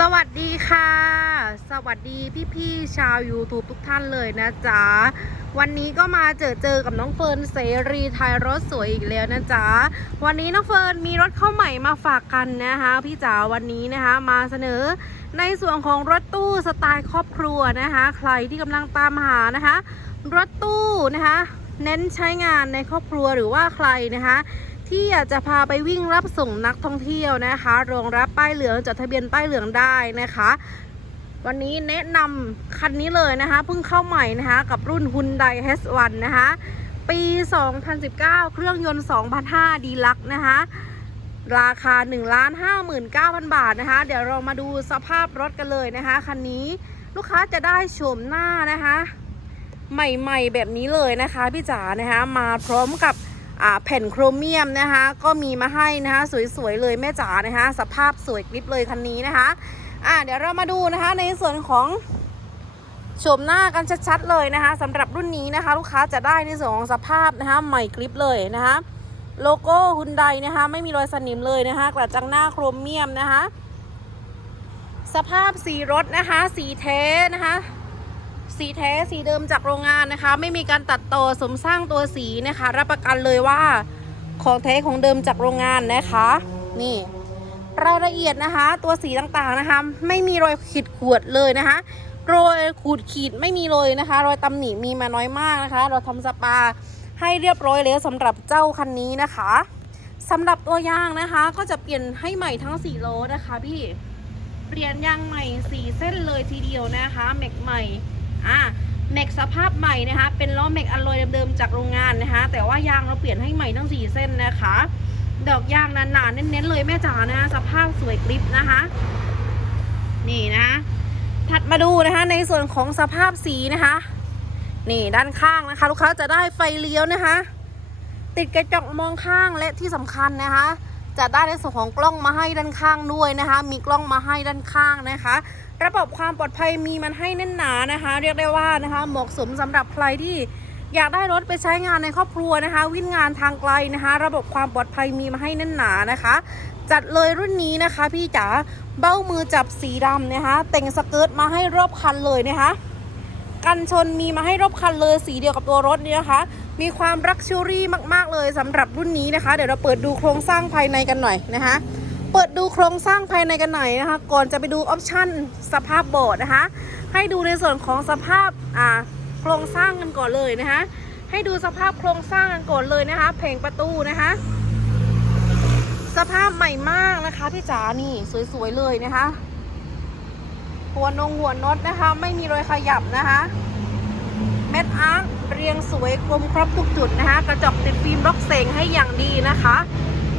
สวัสดีค่ะ สวัสดีพี่ๆชาว YouTube ทุกท่านเลยนะจ๊ะ วันนี้ก็มาเจอเจอกับน้องเฟิร์นเสรีไทยรถสวยอีกแล้วนะจ๊ะ วันนี้น้องเฟิร์นมีรถเข้าใหม่มาฝากกันนะคะ พี่จ๋าวันนี้นะคะมาเสนอในส่วนของรถตู้สไตล์ครอบครัวนะคะ ใครที่กำลังตามหานะคะ รถตู้นะคะ เน้นใช้งานในครอบครัวหรือว่าใครนะคะ ที่อยากจะพาไปวิ่งรับส่งนักท่องเที่ยวนะคะรองรับป้ายเหลืองจดทะเบียนป้ายเหลืองได้นะคะ วันนี้แนะนำคันนี้เลยนะคะเพิ่งเข้าใหม่นะคะกับรุ่น Hyundai H1 นะคะ ปี 2019 เครื่องยนต์2,500ดีลักนะคะราคา 1 5 9 0 0 0 บาทนะคะ เดี๋ยวเรามาดูสภาพรถกันเลยนะคะ คันนี้ลูกค้าจะได้โฉมหน้านะคะ ใหม่ๆแบบนี้เลยนะคะ พี่จ๋านะคะ มาพร้อมกับ แผ่นโครเมียมนะคะ ก็มีมาให้นะคะ สวยๆเลยแม่จ๋านะคะ สภาพสวยกริบเลยคันนี้นะคะอ่าเดี๋ยวเรามาดูนะคะในส่วนของโฉมหน้ากันชัดๆเลยนะคะสำหรับรุ่นนี้นะคะ ลูกค้าจะได้ในส่วนของสภาพนะคะ ใหม่กริบเลยนะคะโลโก้ฮุนไดนะคะ ไม่มีรอยสนิมเลยนะคะ กระจังหน้าโครเมียมนะคะ สภาพสีรถนะคะ สีเทนะคะ สีแท้สีเดิมจากโรงงานนะคะ ไม่มีการตัดต่อสมสร้างตัวสีนะคะ รับประกันเลยว่าของแท้ของเดิมจากโรงงานนะคะ นี่รายละเอียดนะคะ ตัวสีต่างๆนะคะ ไม่มีรอยขีดข่วนเลยนะคะรอยขูดขีดไม่มีเลยนะคะ รอยตำหนิมีมาน้อยมากนะคะ เราทำสปาให้เรียบร้อยแล้วสำหรับเจ้าคันนี้นะคะสำหรับตัวยางนะคะ ก็จะเปลี่ยนให้ใหม่ทั้ง4ล้อนะคะ พี่เปลี่ยนยางใหม่4เส้นเลยทีเดียวนะคะแม็กใหม่ อะแม็กสภาพใหม่นะคะเป็นล้อแม็กอลลอยเดิมๆจากโรงงานนะคะ แต่ว่ายางเราเปลี่ยนให้ใหม่ทั้ง 4 เส้นนะคะ ดอกยางหนาๆเน้นๆเลยแม่จ๋านะคะสภาพสวยกริบนะคะ นี่นะถัดมาดูนะคะในส่วนของสภาพสีนะคะ นี่ด้านข้างนะคะ ลูกค้าจะได้ไฟเลี้ยวนะคะ ติดกระจกมองข้างและที่สำคัญนะคะ จะได้ในส่วนของกล้องมาให้ด้านข้างด้วยนะคะ มีกล้องมาให้ด้านข้างนะคะ ระบบความปลอดภัยมีมันให้แน่นหนานะคะ เรียกได้ว่านะคะเหมาะสมสำหรับใครที่อยากได้รถไปใช้งานในครอบครัวนะคะ วิ่งงานทางไกลนะคะ ระบบความปลอดภัยมีมาให้แน่นหนานะคะ จัดเลยรุ่นนี้นะคะ พี่จ๋าเบ้ามือจับสีดำนะคะ แต่งสเกิร์ตมาให้รอบคันเลยนะคะกันชนมีมาให้รอบคันเลยสีเดียวกับตัวรถนี่นะคะ มีความรักชูรี่มาก ๆ เลยสำหรับรุ่นนี้นะคะ เดี๋ยวเราเปิดดูโครงสร้างภายในกันหน่อยนะคะ เปิดดูโครงสร้างภายในกันหน่อยนะคะ ก่อนจะไปดูออปชั่นสภาพโบอร์ดนะคะ ให้ดูในส่วนของสภาพอ่าโครงสร้างกันก่อนเลยนะคะ ให้ดูสภาพโครงสร้างกันก่อนเลยนะคะเพลงประตูนะคะ สภาพใหม่มากนะคะพี่จ๋านี่สวยๆเลยนะคะ หัวนงหัวน็อตนะคะ ไม่มีรอยขยับนะคะเม็ดอาร์เรียงสวยคมครบทุกจุดนะคะ กระจกติดฟิล์มล็อกเสงให้อย่างดีนะคะ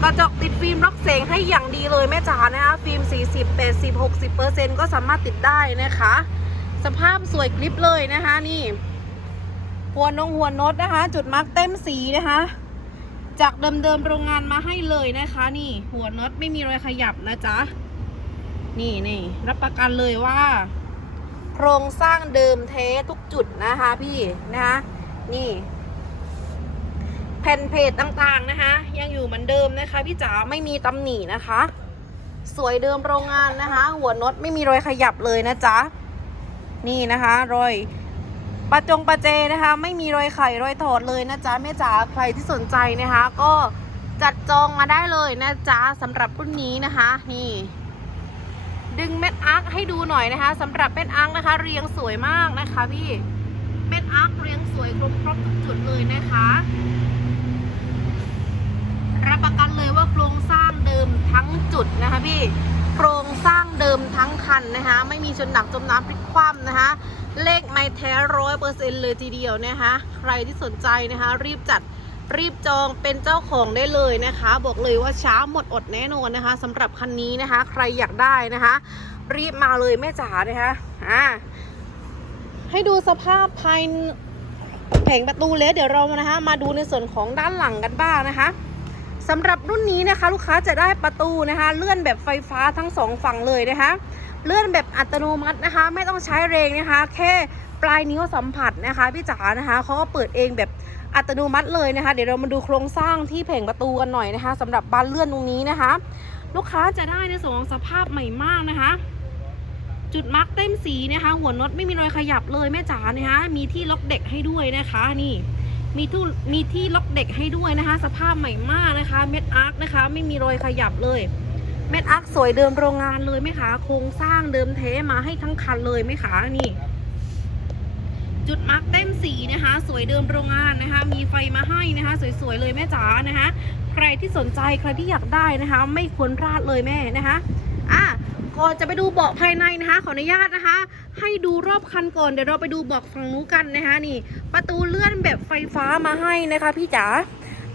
กระจกติดฟิล์มล็อกเสงให้อย่างดีเลยแม่จ๋านะคะฟิล์ม 40 80 60เปอร์เซ็นต์ก็สามารถติดได้นะคะ สภาพสวยกริบเลยนะคะนี่ หัวนงหัวน็อตนะคะ จุดมาร์กเต็มสีนะคะ จากเดิมๆโรงงานมาให้เลยนะคะ นี่หัวน็อตไม่มีรอยขยับนะจ๊ะนี่นี่รับประกันเลยว่า โครงสร้างเดิมเททุกจุดนะคะพี่นะคะนี่ แผ่นเพจต่างๆนะคะ ยังอยู่เหมือนเดิมนะคะพี่จ๋าไม่มีตำหนินะคะ สวยเดิมโรงงานนะคะ หัวน็อตไม่มีรอยขยับเลยนะจ๊ะนี่นะคะรอยประจงประเจนะคะ ไม่มีรอยไข่รอยถอดเลยนะจ๊ะแม่จ๋าใครที่สนใจนะคะ ก็จัดจองมาได้เลยนะจ๊ะสำหรับรุ่นนี้นะคะ นี่ ดึงเม็ดอาร์คให้ดูหน่อยนะคะสำหรับเม็ดอาร์คนะคะ เรียงสวยมากนะคะพี่เม็ดอาร์คเรียงสวยครบครบทุกจุดเลยนะคะรับประกันเลยว่าโครงสร้างเดิมทั้งจุดนะคะ พี่ โครงสร้างเดิมทั้งคันนะคะ ไม่มีชนหนักจมน้ำพลิกคว่ำนะคะ เลขไม่แท้ร้อยเปอร์เซ็นต์เลยทีเดียวนะคะ ใครที่สนใจนะคะ รีบจัดรีบจองเป็นเจ้าของได้เลยนะคะ บอกเลยว่าช้าหมดอดแน่นอนนะคะสำหรับคันนี้นะคะ ใครอยากได้นะคะ รีบมาเลยแม่จ๋านะคะอ่าให้ดูสภาพภายแผงประตูแล้วเดี๋ยวเรานะคะ มาดูในส่วนของด้านหลังกันบ้างนะคะ สำหรับรุ่นนี้นะคะ ลูกค้าจะได้ประตูนะคะ เลื่อนแบบไฟฟ้าทั้งสองฝั่งเลยนะคะ เลื่อนแบบอัตโนมัตินะคะ ไม่ต้องใช้แรงนะคะ แค่ปลายนิ้วสัมผัสนะคะพี่จ๋านะคะเขาก็เปิดเองแบบอัตโนมัติเลยนะคะ เดี๋ยวเรามาดูโครงสร้างที่แผงประตูกันหน่อยนะคะสำหรับบานเลื่อนตรงนี้นะคะ ลูกค้าจะได้ในส่วนของสภาพใหม่มากนะคะ จุดมาร์กเต็มสีนะคะ หัวน็อตไม่มีรอยขยับเลยแม่จ๋านะคะมีที่ล็อกเด็กให้ด้วยนะคะนี่ มีทุมีที่ล็อกเด็กให้ด้วยนะคะ สภาพใหม่มากนะคะ เม็ดอาร์คนะคะ ไม่มีรอยขยับเลย เม็ดอาร์คสวยเดิมโรงงานเลยไหมคะ โครงสร้างเดิมเทมาให้ทั้งคันเลยไหมคะนี่ จุดมาร์กเต็มสีนะคะ สวยเดิมโรงงานนะคะ มีไฟมาให้นะคะ สวยๆเลยแม่จ๋านะคะ ใครที่สนใจใครที่อยากได้นะคะ ไม่ควรพลาดเลยแม่นะคะ อะ ก่อนจะไปดูเบาะภายในนะคะ ขออนุญาตนะคะ ให้ดูรอบคันก่อนเดี๋ยวเราไปดูเบาะฝั่งนู้นกันนะคะนี่ ประตูเลื่อนแบบไฟฟ้ามาให้นะคะ พี่จ๋า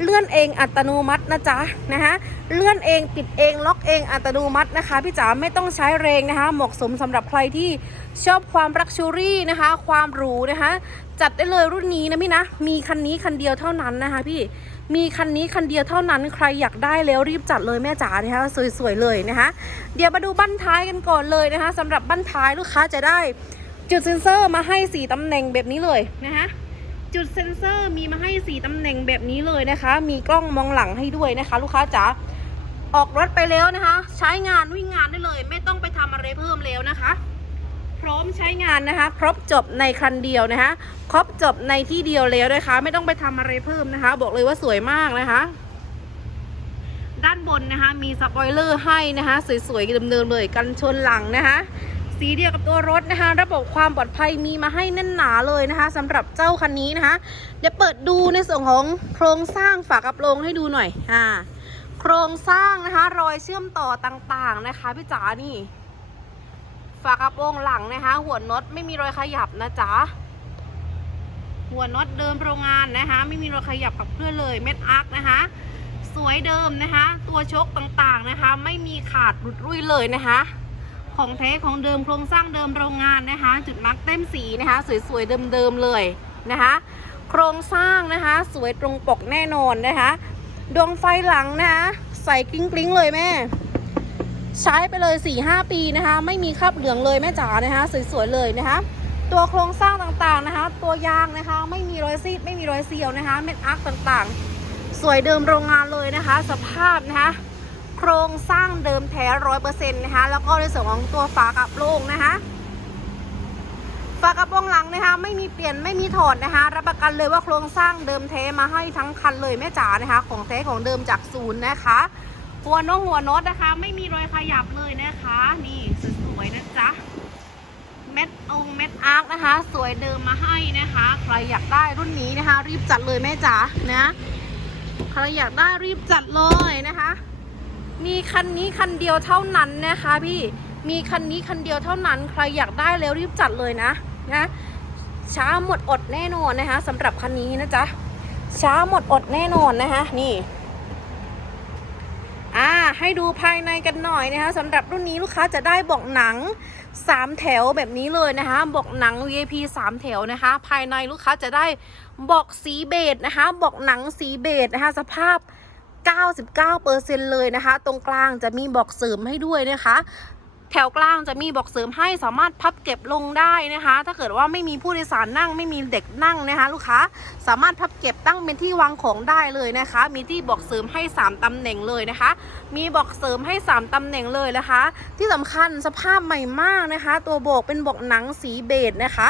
เลื่อนเองอัตโนมัตินะจ๊ะนะคะเลื่อนเองปิดเองล็อกเองอัตโนมัตินะคะ พี่จ๋าไม่ต้องใช้แรงนะคะ เหมาะสมสำหรับใครที่ชอบความรักชูรี่นะคะ ความหรูนะคะ จัดได้เลยรุ่นนี้นะพี่นะ มีคันนี้คันเดียวเท่านั้นนะคะพี่ มีคันนี้คันเดียวเท่านั้นใครอยากได้แล้วรีบจัดเลยแม่จ๋านะคะสวยๆเลยนะคะ เดี๋ยวมาดูบั้นท้ายกันก่อนเลยนะคะสำหรับบั้นท้ายลูกค้าจะได้ จุดเซ็นเซอร์มาให้4ตำแหน่งแบบนี้เลยนะคะจุดเซ็นเซอร์มีมาให้4ตำแหน่งแบบนี้เลยนะคะ มีกล้องมองหลังให้ด้วยนะคะ ลูกค้าจ๋าออกรถไปแล้วนะคะ ใช้งานวิ่งงานได้เลย ไม่ต้องไปทำอะไรเพิ่มแล้วนะคะ พร้อมใช้งานนะคะ ครบจบในคันเดียวนะคะ ครบจบในที่เดียวแล้วนะคะ ไม่ต้องไปทำอะไรเพิ่มนะคะ บอกเลยว่าสวยมากนะคะ ด้านบนนะคะ มีสปอยเลอร์ให้นะคะ สวยๆเดิมๆเลยกันชนหลังนะคะสีเดียวกับตัวรถนะคะ ระบบความปลอดภัยมีมาให้แน่นหนาเลยนะคะสำหรับเจ้าคันนี้นะคะ เดี๋ยวเปิดดูในส่วนของโครงสร้างฝากระโปรงให้ดูหน่อยอ่าโครงสร้างนะคะ รอยเชื่อมต่อต่างๆนะคะพี่จ๋านี่ ฝากระโปรงหลังนะคะ หัวน็อตไม่มีรอยขยับนะจ๊ะหัวน็อตเดิมโรงงานนะคะ ไม่มีรอยขยับกับเพื่อนเลยเม็ดอาร์คนะคะ สวยเดิมนะคะ ตัวชกต่างๆนะคะ ไม่มีขาดหลุดรุ่ยเลยนะคะ ของแท้ของเดิมโครงสร้างเดิมโรงงานนะคะ จุดมาร์กเต็มสีนะคะ สวยๆเดิมๆเลยนะคะ โครงสร้างนะคะ สวยตรงปกแน่นอนนะคะ ดวงไฟหลังนะคะ ใส่กลิ้งๆเลยแม่ ใช้ไปเลย4-5ปีนะคะ ไม่มีคราบเหลืองเลยแม่จ๋านะคะสวยๆเลยนะคะ ตัวโครงสร้างต่างๆนะคะ ตัวยางนะคะ ไม่มีรอยซีดไม่มีรอยเสียวนะคะเม็ดอาร์คต่างๆ สวยเดิมโรงงานเลยนะคะ สภาพนะคะ โครงสร้างเดิมแท้ร้อยเปอร์เซ็นต์นะคะ แล้วก็ในส่วนของตัวฝากระโปรงนะคะฝากระโปรงหลังนะคะไม่มีเปลี่ยนไม่มีถอดนะคะรับประกันเลยว่าโครงสร้างเดิมแท้มาให้ทั้งคันเลยแม่จ๋านะคะ ของแท้ของเดิมจากศูนย์นะคะ หัวน้องหัวน็อตนะคะ ไม่มีรอยขยับเลยนะคะ นี่สวยๆนะจ๊ะเม็ดองเม็ดอาร์คนะคะ สวยเดิมมาให้นะคะ ใครอยากได้รุ่นนี้นะคะ รีบจัดเลยแม่จ๋านะใครอยากได้รีบจัดเลยนะคะ มีคันนี้คันเดียวเท่านั้นนะคะ พี่มีคันนี้คันเดียวเท่านั้น ใครอยากได้แล้วรีบจัดเลยนะนะช้าหมดอดแน่นอนนะคะสำหรับคันนี้นะจ๊ะช้าหมดอดแน่นอนนะคะ นี่ ให้ดูภายในกันหน่อยนะคะสำหรับรุ่นนี้ลูกค้าจะได้บอกหนัง 3 แถวแบบนี้เลยนะคะบอกหนัง VIP 3 แถวนะคะ ภายในลูกค้าจะได้บอกสีเบจนะคะบอกหนังสีเบจนะคะสภาพ 99%เลยนะคะ ตรงกลางจะมีบอกเสริมให้ด้วยนะคะ แถวกลางจะมีบอกเสริมให้สามารถพับเก็บลงได้นะคะ ถ้าเกิดว่าไม่มีผู้โดยสารนั่งไม่มีเด็กนั่งนะคะ ลูกค้าสามารถพับเก็บตั้งเป็นที่วางของได้เลยนะคะ มีที่บอกเสริมให้ 3ตำแหน่งเลยนะคะ มีบอกเสริมให้ 3ตำแหน่งเลยนะคะ ที่สำคัญสภาพใหม่มากนะคะ ตัวโบอกเป็นบอกหนังสีเบจนะคะ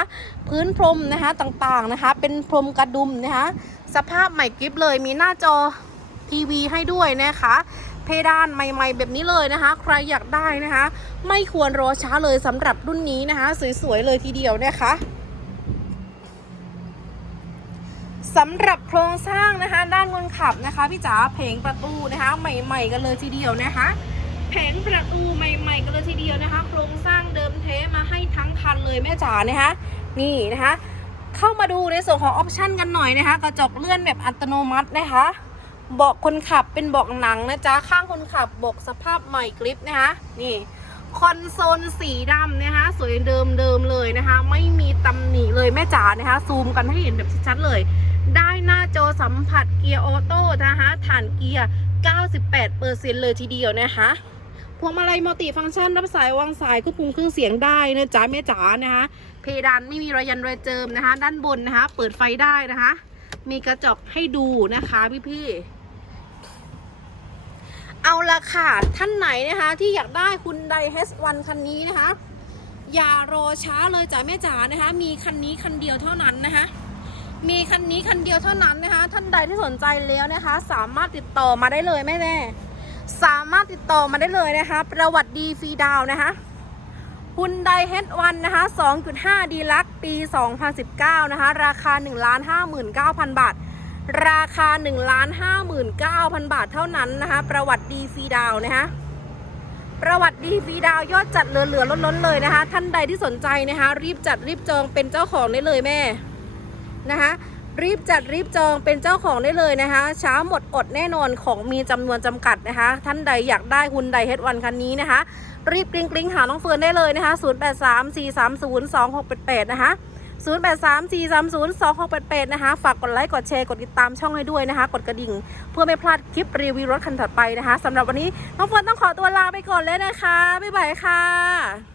พื้นพรมนะคะต่างๆนะคะ เป็นพรมกระดุมนะคะ สภาพใหม่กริบเลยมีหน้าจอทีวีให้ด้วยนะคะ เพดานใหม่ ๆ แบบนี้เลยนะคะ ใครอยากได้นะคะ ไม่ควรรอช้าเลยสำหรับรุ่นนี้นะคะ สวยๆเลยทีเดียวนะคะสำหรับโครงสร้างนะคะ ด้านคนขับนะคะพี่จ๋าเพงประตูนะคะ ใหม่ ๆ กันเลยทีเดียวนะคะแผงประตูใหม่ ๆกันเลยทีเดียวนะคะ โครงสร้างเดิมเทมาให้ทั้งคันเลยแม่จ๋านะคะนี่นะคะ เข้ามาดูในส่วนของออปชันกันหน่อยนะคะ กระจกเลื่อนแบบอัตโนมัตินะคะ เบาะคนขับเป็นเบาะหนังนะจ๊ะ ข้างคนขับบาะสภาพใหม่กริปนะคะนี่คอนโซลสีดำนะคะสวยเดิมเดิมเลยนะคะ ไม่มีตำหนิเลยแม่จ๋านะคะ ซูมกันให้เห็นแบบชัดๆเลย ได้หน้าจอสัมผัสเกียร์ออโต้นะคะฐานเกียร์ 98%เลยทีเดียวนะคะพวงมาลัยมัลติฟังก์ชันรับสายวางสายควบคุมเครื่องเสียงได้นะจ๊ะแม่จ๋านะคะเพดานไม่มีรอยยันรอยเจิมนะคะ ด้านบนนะคะ เปิดไฟได้นะคะ มีกระจกให้ดูนะคะพี่ๆ เอาละค่ะ ท่านไหนนะคะ ที่อยากได้คุณได H1 คันนี้นะคะ อย่ารอช้าเลยจ้ะแม่จ๋านะคะ มีคันนี้คันเดียวเท่านั้นนะคะ มีคันนี้คันเดียวเท่านั้นนะคะ ท่านใดที่สนใจแล้วนะคะ สามารถติดต่อมาได้เลยแม่แม่สามารถติดต่อมาได้เลยนะคะ ประวัติดีฟรีดาวนะคะฮุนไดเฮดวันนะคะ 2.5 ดีลักปี 2019 นะคะ ราคา 1 59,000 บาท ราคา1 59,000บาทเท่านั้นนะคะ ประวัติดีฟีดาวนะคะประวัติดีฟีดาวยอดจัดเหลือๆล้นๆเลยนะคะ ท่านใดที่สนใจนะคะ รีบจัดรีบจองเป็นเจ้าของได้เลยแม่นะคะ รีบจัดรีบจองเป็นเจ้าของได้เลยนะคะช้าหมดอดแน่นอนของมีจำนวนจำกัดนะคะ ท่านใดอยากได้ฮุนไดเฮดวันคันนี้นะคะ รีบกริ้งกริ้งหาน้องเฟิร์นได้เลยนะคะ 0834302688 นะคะ 0834302688 นะคะ ฝากกดไลค์ กดแชร์ กดติดตามช่องให้ด้วยนะคะ กดกระดิ่ง เพื่อไม่พลาดคลิปรีวิวรถคันถัดไปนะคะสำหรับวันนี้น้องฝนต้องขอตัวลาไปก่อนเลยนะคะ บ๊ายบายค่ะ